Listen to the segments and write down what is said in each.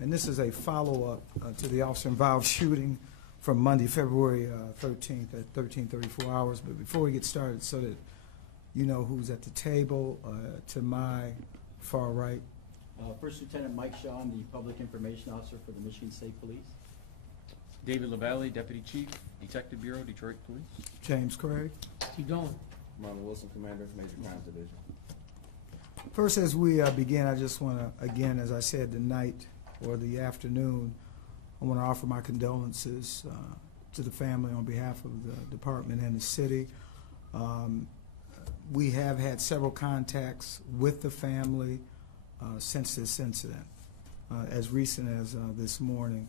And this is a follow-up to the officer-involved shooting from Monday, February 13th at 13:34 hours. But before we get started, so that you know who's at the table, to my far right. First Lieutenant Mike Shaw, the Public Information Officer for the Michigan State Police. David LaValle, Deputy Chief, Detective Bureau, Detroit Police. James Craig. Keep going. Marlon Wilson, Commander, Major Crimes Division. First, as we begin, I just want to, again, as I said, the night or the afternoon, I want to offer my condolences to the family on behalf of the department and the city. We have had several contacts with the family since this incident, as recent as this morning.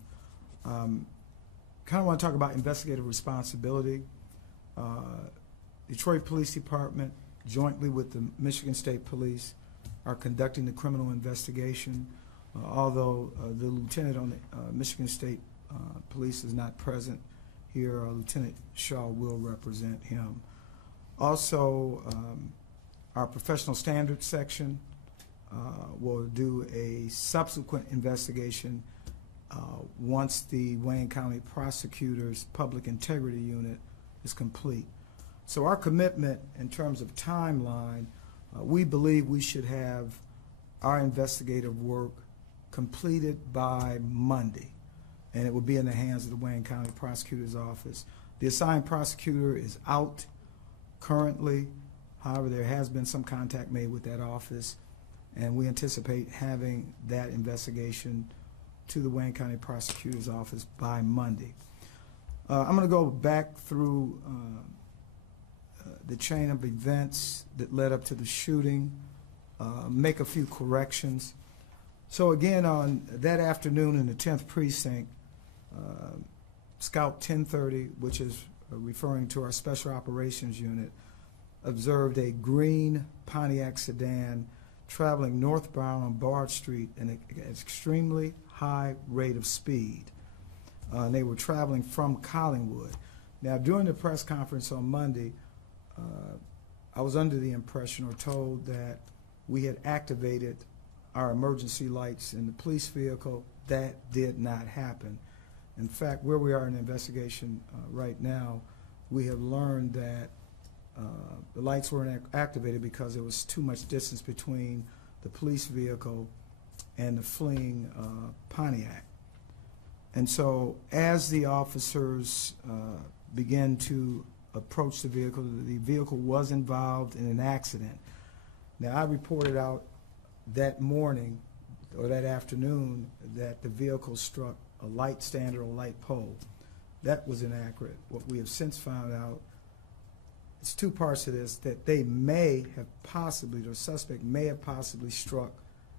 Kind of want to talk about investigative responsibility. Detroit Police Department, jointly with the Michigan State Police, are conducting the criminal investigation. Although the lieutenant on the Michigan State Police is not present here, Lieutenant Shaw will represent him. Also, our professional standards section will do a subsequent investigation once the Wayne County Prosecutor's Public Integrity Unit is complete. So our commitment in terms of timeline, we believe we should have our investigative work completed by Monday, and it will be in the hands of the Wayne County Prosecutor's Office. The assigned prosecutor is out currently. However, there has been some contact made with that office, and we anticipate having that investigation to the Wayne County Prosecutor's Office by Monday. I'm going to go back through the chain of events that led up to the shooting, make a few corrections. So again, on that afternoon in the 10th Precinct, Scout 1030, which is referring to our Special Operations Unit, observed a green Pontiac sedan traveling northbound on Bard Street at an extremely high rate of speed. They were traveling from Collingwood. Now, during the press conference on Monday, I was under the impression or told that we had activated our emergency lights in the police vehicle. That did not happen. In fact, where we are in the investigation right now, we have learned that the lights weren't activated because there was too much distance between the police vehicle and the fleeing Pontiac. And so as the officers began to approach the vehicle was involved in an accident. Now, I reported out that morning or that afternoon that the vehicle struck a light stand or a light pole. That was inaccurate. What we have since found out, it's two parts to this, that they may have possibly, the suspect may have possibly struck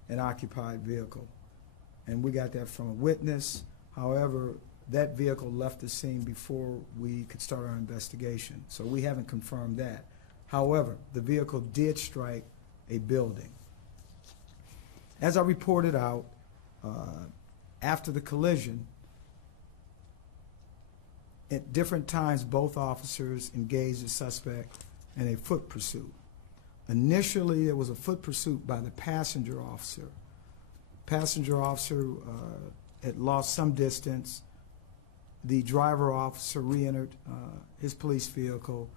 an occupied vehicle. And we got that from a witness. However, that vehicle left the scene before we could start our investigation. So we haven't confirmed that. However, the vehicle did strike a building. As I reported out, after the collision, at different times, both officers engaged the suspect in a foot pursuit. Initially, there was a foot pursuit by the passenger officer. Passenger officer had lost some distance. The driver officer re-entered his police vehicle,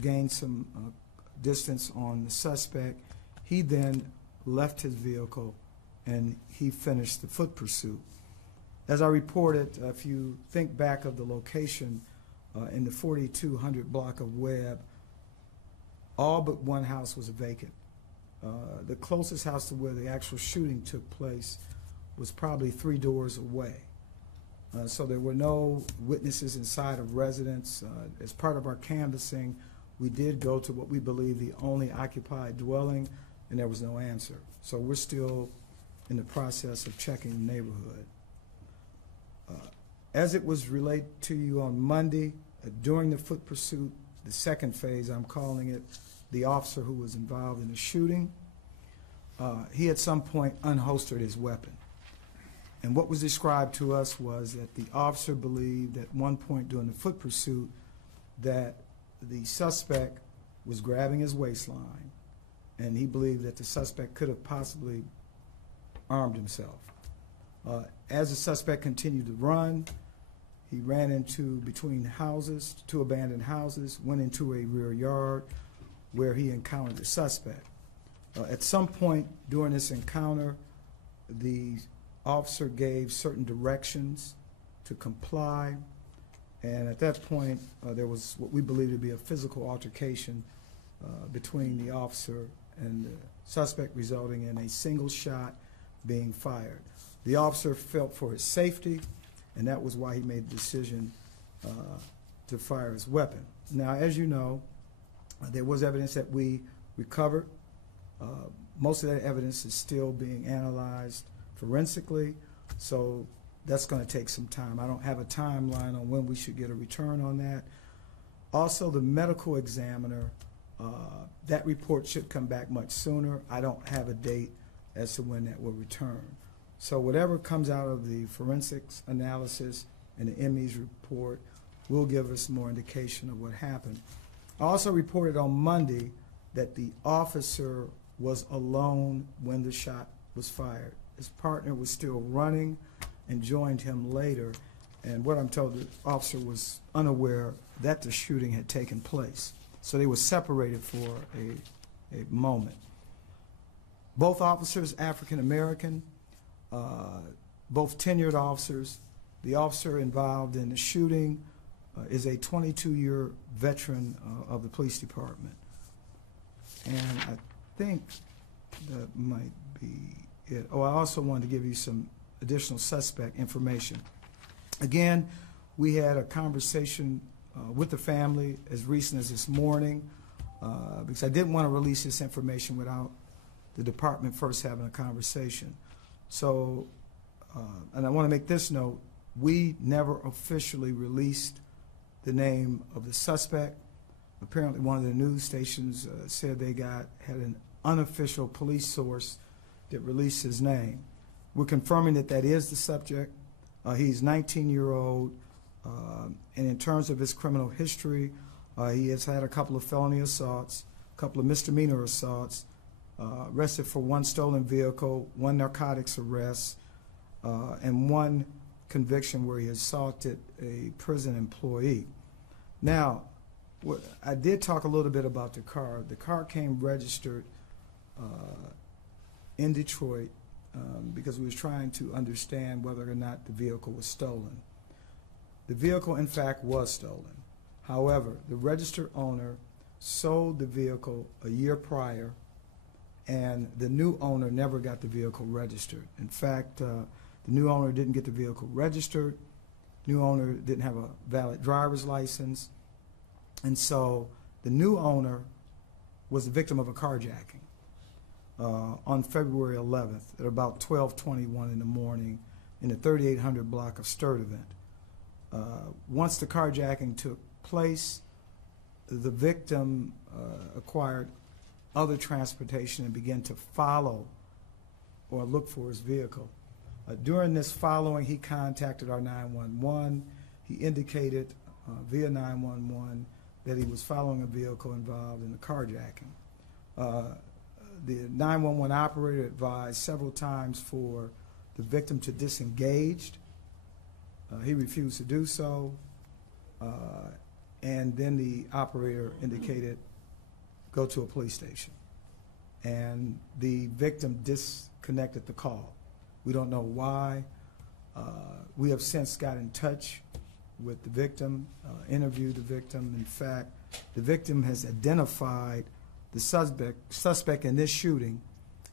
gained some distance on the suspect. He then left his vehicle and he finished the foot pursuit. As I reported, if you think back of the location in the 4200 block of Webb, all but one house was vacant. The closest house to where the actual shooting took place was probably 3 doors away. So there were no witnesses inside of residence. As part of our canvassing, we did go to what we believe the only occupied dwelling, and there was no answer. So we're still in the process of checking the neighborhood. As it was relayed to you on Monday, during the foot pursuit, the second phase, I'm calling it, the officer who was involved in the shooting, he at some point unholstered his weapon. And what was described to us was that the officer believed at one point during the foot pursuit that the suspect was grabbing his waistline, and he believed that the suspect could have possibly armed himself. As the suspect continued to run, he ran into between houses, two abandoned houses, went into a rear yard where he encountered the suspect. At some point during this encounter, the officer gave certain directions to comply, and at that point, there was what we believe to be a physical altercation between the officer and the suspect, resulting in a single shot being fired. The officer felt for his safety, and that was why he made the decision to fire his weapon. Now, as you know, there was evidence that we recovered. Most of that evidence is still being analyzed forensically, so that's going to take some time. I don't have a timeline on when we should get a return on that. Also, the medical examiner, that report should come back much sooner. I don't have a date as to when that will return. So whatever comes out of the forensics analysis and the ME's report will give us more indication of what happened. I also reported on Monday that the officer was alone when the shot was fired. His partner was still running and joined him later, and what I'm told, the officer was unaware that the shooting had taken place. So they were separated for a moment. Both officers, African American, both tenured officers. The officer involved in the shooting is a 22-year veteran of the police department. And I think that might be it. Oh, I also wanted to give you some additional suspect information. Again, we had a conversation with the family as recent as this morning because I didn't want to release this information without the department first having a conversation. So, and I want to make this note, we never officially released the name of the suspect. Apparently one of the news stations said they had an unofficial police source that released his name. We're confirming that that is the subject. He's 19-year-old, and in terms of his criminal history, he has had a couple of felony assaults, a couple of misdemeanor assaults, arrested for one stolen vehicle, one narcotics arrest, and one conviction where he assaulted a prison employee. Now, I did talk a little bit about the car. The car came registered in Detroit because we was trying to understand whether or not the vehicle was stolen. The vehicle, in fact, was stolen. However, the registered owner sold the vehicle a year prior, and the new owner never got the vehicle registered. In fact, the new owner didn't get the vehicle registered. New owner didn't have a valid driver's license. And so the new owner was the victim of a carjacking on February 11th at about 12:21 in the morning in the 3800 block of Sturtevant. Once the carjacking took place, the victim acquired other transportation and began to follow or look for his vehicle. During this following, he contacted our 911. He indicated via 911 that he was following a vehicle involved in the carjacking. The 911 operator advised several times for the victim to disengage. He refused to do so, and then the operator indicated, go to a police station. And the victim disconnected the call. We don't know why. We have since got in touch with the victim, interviewed the victim. In fact, the victim has identified the suspect in this shooting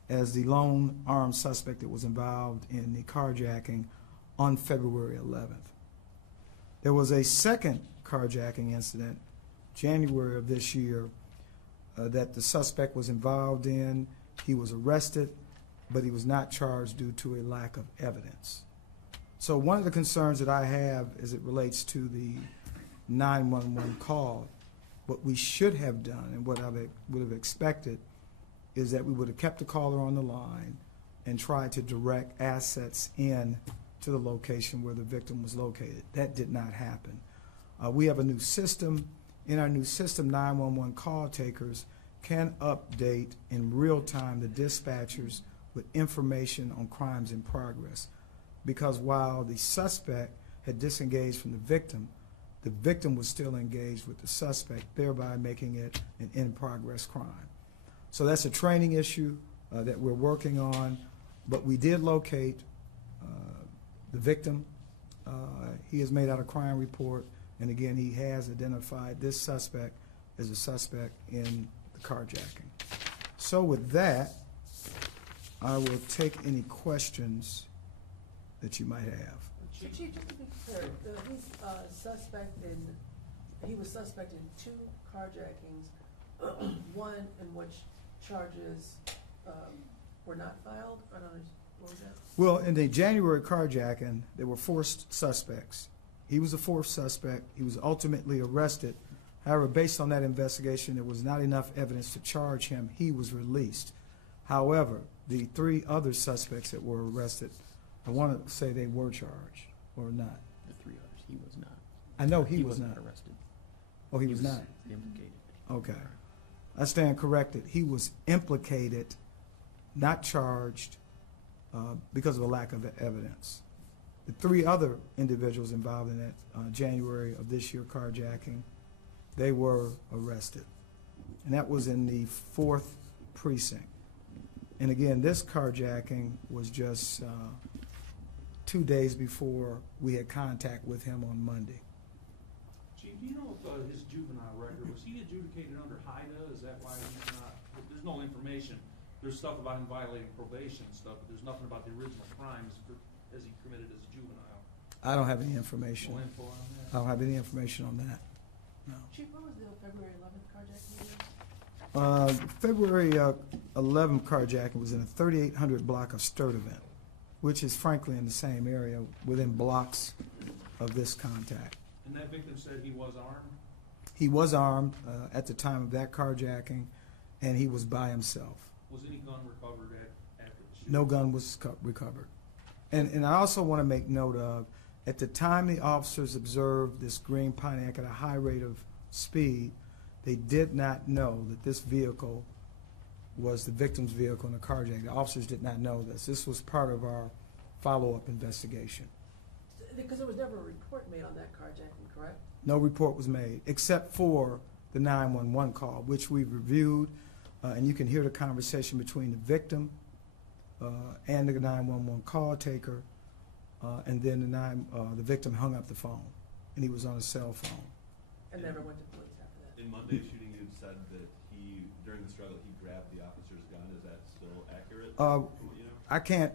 as the lone armed suspect that was involved in the carjacking on February 11th. There was a second carjacking incident, January of this year, that the suspect was involved in. He was arrested, but he was not charged due to a lack of evidence. So one of the concerns that I have as it relates to the 911 call, what we should have done and what I would have expected is that we would have kept the caller on the line and tried to direct assets in to the location where the victim was located. That did not happen. We have a new system. In our new system, 911 call takers can update in real time the dispatchers with information on crimes in progress. because while the suspect had disengaged from the victim was still engaged with the suspect, thereby making it an in-progress crime. So that's a training issue that we're working on, but we did locate the victim. He has made out a crime report, and again, he has identified this suspect as a suspect in the carjacking. So with that, I will take any questions that you might have. Chief, just to be clear, he's suspect in, he was suspect in 2 carjackings, one in which charges were not filed? I don't understand. What was that? Well, in the January carjacking, there were 4 suspects. He was the 4th suspect. He was ultimately arrested. However, based on that investigation, there was not enough evidence to charge him. He was released. However, the 3 other suspects that were arrested, I want to say they were charged or not. The 3 others, he was not. I know he was not. arrested. Oh, he was not. Implicated. Okay. I stand corrected. He was implicated, not charged, because of a lack of evidence. The 3 other individuals involved in that January of this year carjacking, they were arrested. And that was in the 4th precinct. And again, this carjacking was just 2 days before we had contact with him on Monday. Chief, do you know if his juvenile record, was he adjudicated under HIDA? Is that why he's not, there's no information. There's stuff about him violating probation and stuff, but there's nothing about the original crimes as he committed as a juvenile. I don't have any information. No info on that? I don't have any information on that. No. Chief, what was the February 11th carjacking again? February 11th carjacking was in a 3800 block of Sturtevant, which is frankly in the same area within blocks of this contact. And that victim said he was armed? He was armed at the time of that carjacking, and he was by himself. Was any gun recovered after the shooting? No gun was recovered. And I also want to make note of, at the time the officers observed this green Pontiac at a high rate of speed, they did not know that this vehicle was the victim's vehicle in the carjacking. The officers did not know this. This was part of our follow-up investigation. Because there was never a report made on that carjacking, correct? No report was made, except for the 911 call, which we reviewed, and you can hear the conversation between the victim and the 911 call taker, and then the victim hung up the phone, and he was on a cell phone. And never went to police after that? In Monday's shooting, you said that during the struggle, he grabbed the officer's gun. Is that still accurate? You know? I can't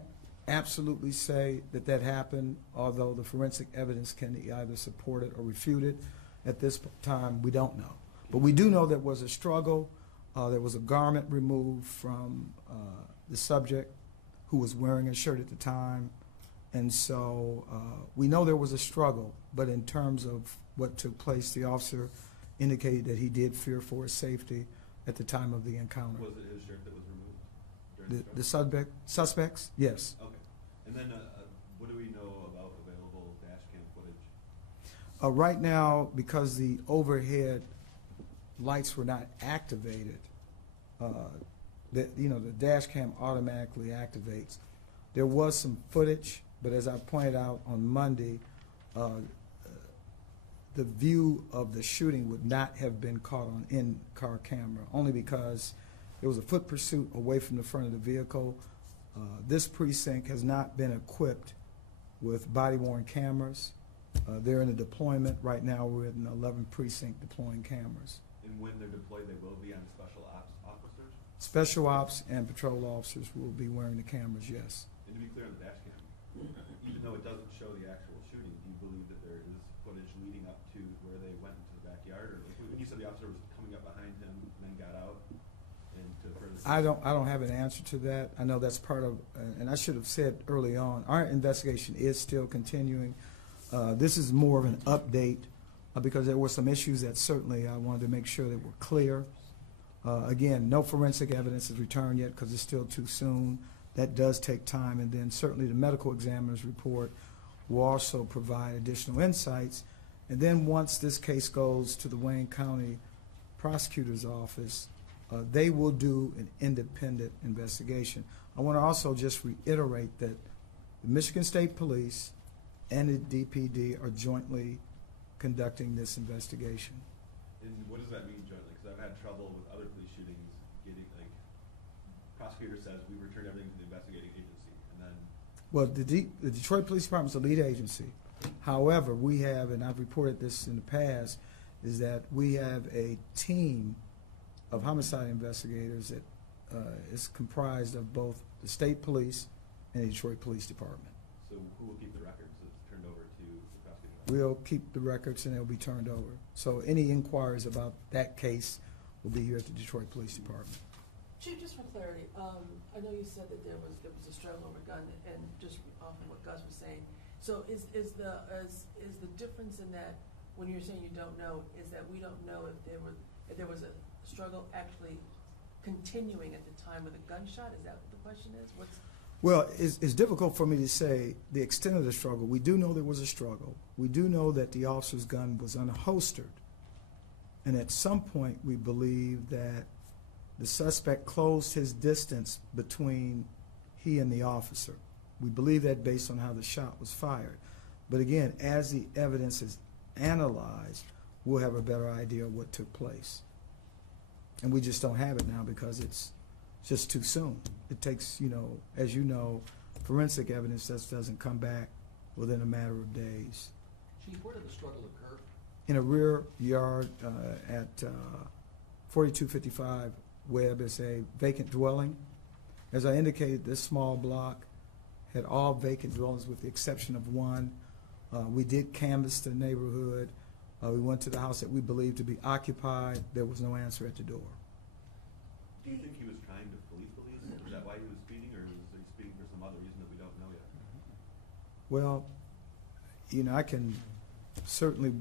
absolutely say that that happened, although the forensic evidence can either support it or refute it. At this time, we don't know. But we do know there was a struggle. There was a garment removed from the subject, who was wearing a shirt at the time. And so we know there was a struggle, but in terms of what took place, the officer indicated that he did fear for his safety at the time of the encounter. Was it his shirt that was removed during the The struggle? suspects? Yes. Okay. And then what do we know about available dash cam footage? Right now, because the overhead lights were not activated, the dash cam automatically activates. There was some footage, but as I pointed out on Monday, the view of the shooting would not have been caught on in-car camera, only because there was a foot pursuit away from the front of the vehicle. This precinct has not been equipped with body-worn cameras. They're in a deployment. Right now, we're in 11 precinct deploying cameras. And when they're deployed, they will be on special ops officers? Special ops and patrol officers will be wearing the cameras, yes. And to be clear on the dash cam, even though it doesn't show the actual shooting, do you believe that there is footage leading up to where they went into the backyard? Or like when you said the officer was coming up behind him and then got out and to further... I don't have an answer to that. I know that's part of, and I should have said early on, our investigation is still continuing. This is more of an update because there were some issues that certainly I wanted to make sure that were clear. Again, no forensic evidence is returned yet because it's still too soon. That does take time, and then certainly the medical examiner's report will also provide additional insights. And then once this case goes to the Wayne County Prosecutor's Office, they will do an independent investigation. I want to also just reiterate that the Michigan State Police and the DPD are jointly conducting this investigation. And what does that mean jointly? Because I've had trouble with other police shootings getting, like, prosecutor says we returned everything to the investigating agency, and then Well, the Detroit Police Department is the lead agency. However, we have, and I've reported this in the past, is that we have a team of homicide investigators that is comprised of both the state police and the Detroit Police Department. so who will keep the records that's turned over to the prosecutor? We'll keep the records and they'll be turned over. So any inquiries about that case will be here at the Detroit Police Department. Chief, just for clarity, I know you said that there was a struggle over gun, and just off of what Gus was saying. So is the difference in that, when you're saying you don't know, is that we don't know if there was a struggle actually continuing at the time of the gunshot? Is that what the question is? Well, it's difficult for me to say the extent of the struggle. We do know there was a struggle. We do know that the officer's gun was unholstered. And at some point, we believe that the suspect closed his distance between he and the officer. We believe that based on how the shot was fired. But again, as the evidence is analyzed, we'll have a better idea of what took place. And we just don't have it now because it's just too soon. It takes, as you know, forensic evidence just doesn't come back within a matter of days. Chief, where did the struggle occur? In a rear yard at 4255 Webb is a vacant dwelling. As I indicated, this small block had all vacant dwellings with the exception of one. We did canvass the neighborhood. We went to the house that we believed to be occupied. There was no answer at the door. Do you think he was trying to flee police? Is that why he was speeding, or was he speeding for some other reason that we don't know yet? Well, I can certainly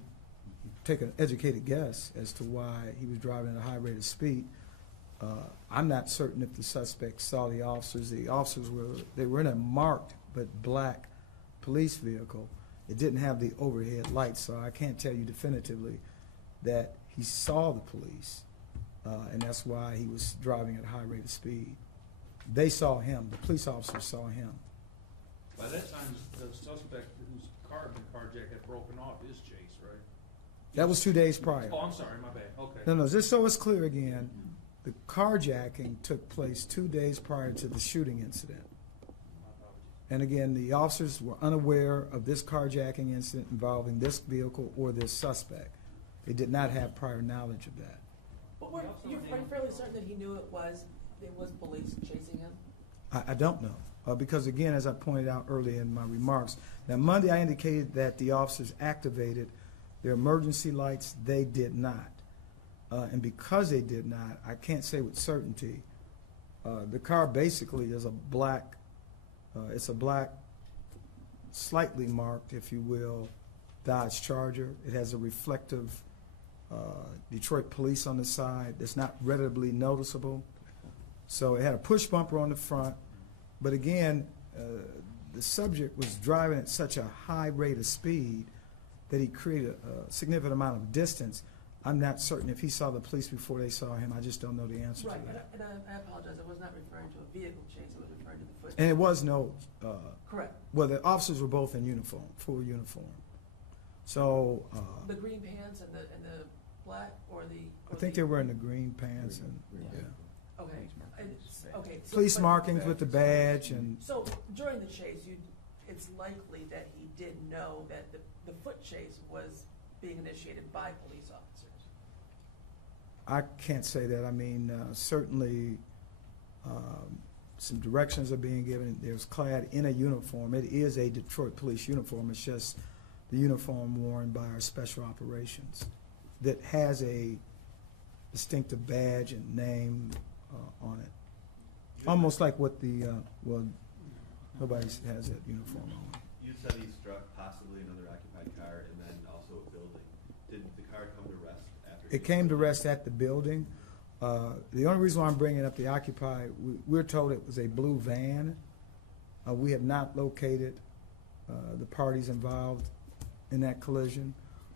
take an educated guess as to why he was driving at a high rate of speed. I'm not certain if the suspect saw the officers. The officers were in a marked but black police vehicle. It didn't have the overhead lights, so I can't tell you definitively that he saw the police, and that's why he was driving at a high rate of speed. They saw him. The police officers saw him. By that time, the suspect whose car had been carjacked had broken off his chase, right? That was 2 days prior. Oh, I'm sorry, my bad, okay. No, just so it's clear again, the carjacking took place 2 days prior to the shooting incident. My apologies. And again, the officers were unaware of this carjacking incident involving this vehicle or this suspect. They did not have prior knowledge of that. But you're fairly certain that he knew it was police chasing him? I don't know, because again, as I pointed out earlier in my remarks, now Monday I indicated that the officers activated their emergency lights. They did not. And because they did not, I can't say with certainty. The car basically is a black, slightly marked, if you will, Dodge Charger. It has a reflective Detroit Police on the side that's not readily noticeable. So it had a push bumper on the front. But again, the subject was driving at such a high rate of speed that he created a significant amount of distance. I'm not certain if he saw the police before they saw him. I just don't know the answer Right, to that. and I apologize, I was not referring to a vehicle chase, I was referring to the foot. And it was no, Correct. well, the officers were both in uniform, full uniform. So The green pants and the black, or the? I think they were in the green pants and, yeah. Okay, okay. so- Police but- markings with the badge and, So during the chase, it's likely that he did know that the foot chase was being initiated by police officers. I can't say that. I mean, certainly some directions are being given. There's clad in a uniform. It is a Detroit police uniform. It's just the uniform worn by our special operations that has a distinctive badge and name on it. Almost like what the, well, nobody has that uniform on. You said he struck possibly another occupied car and then also a building. Did the car come to rest after? It came to rest at the building. The only reason why I'm bringing up the occupied, we're told it was a blue van. We have not located the parties involved in that collision.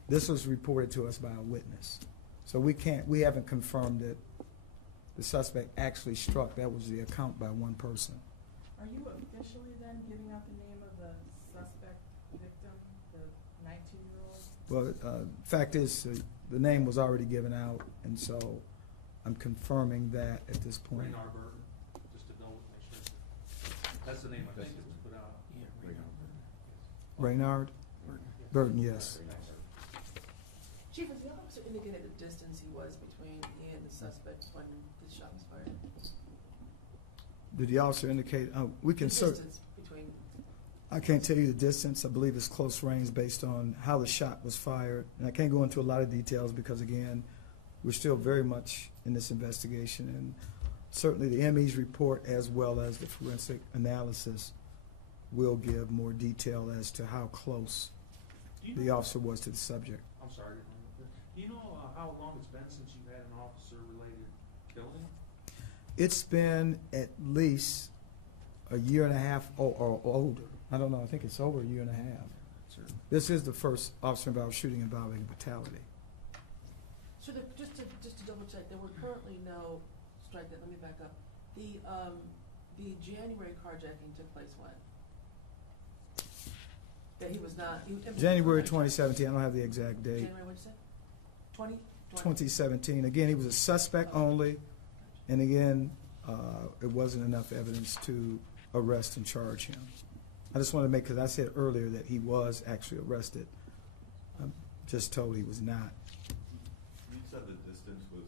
This was reported to us by a witness. So we haven't confirmed that the suspect actually struck. That was the account by one person. Are you officially then giving out the name of Well, fact is, the name was already given out, and so I'm confirming that at this point. Raynar Burton, just to double make sure. That's the name I think that was put out. Raynard? Burton, yes. Chief, has the officer indicated the distance he was between he and the suspect when the shot was fired? Did the officer indicate, we can The distance between, I can't tell you the distance. I believe it's close range based on how the shot was fired. And I can't go into a lot of details because, again, we're still very much in this investigation. And certainly the ME's report as well as the forensic analysis will give more detail as to how close Do you the know- officer was to the subject. I'm sorry. Do you know how long it's been since you've had an officer-related killing? It's been at least a year and a half or older. I don't know, I think it's over a year and a half. This is the first officer-involved shooting involving brutality. so there, just to double check, there were currently no, strike that, let me back up. The January carjacking took place when? That he was not, January 2017, I don't have the exact date. January, what'd you say? 20? 2017. Again, he was a suspect only, and again, it wasn't enough evidence to arrest and charge him. I just want to make, because I said earlier that he was actually arrested. I'm just told he was not. You said the distance was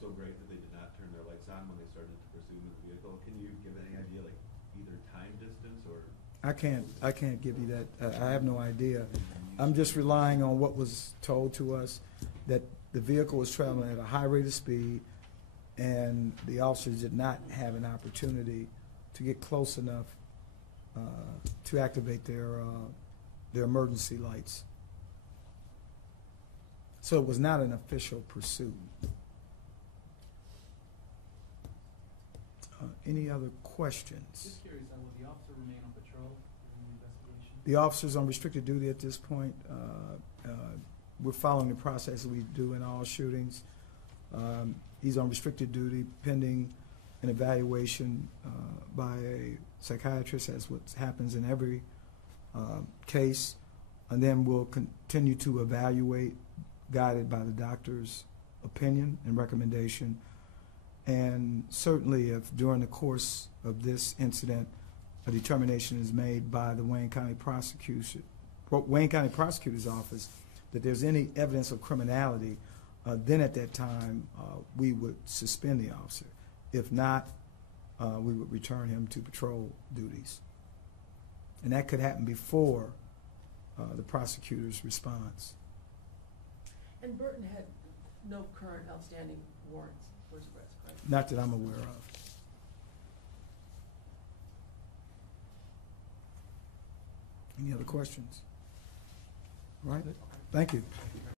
so great that they did not turn their lights on when they started to pursue him with the vehicle. Can you give any idea, like either time distance or? I can't give you that. I have no idea. I'm just relying on what was told to us, that the vehicle was traveling at a high rate of speed, and the officers did not have an opportunity to get close enough to activate their emergency lights. So it was not an official pursuit. Any other questions? Just curious, will the officer remain on patrol during the investigation? The officer's on restricted duty at this point. We're following the process we do in all shootings. He's on restricted duty pending an evaluation by a psychiatrist, as what happens in every case. And then we'll continue to evaluate, guided by the doctor's opinion and recommendation. And certainly if during the course of this incident a determination is made by the Wayne County Prosecutor's Office that there's any evidence of criminality, then at that time we would suspend the officer. If not, we would return him to patrol duties. And that could happen before the prosecutor's response. And Burton had no current outstanding warrants for his arrest, correct? Not that I'm aware of. Any other questions? All right, thank you.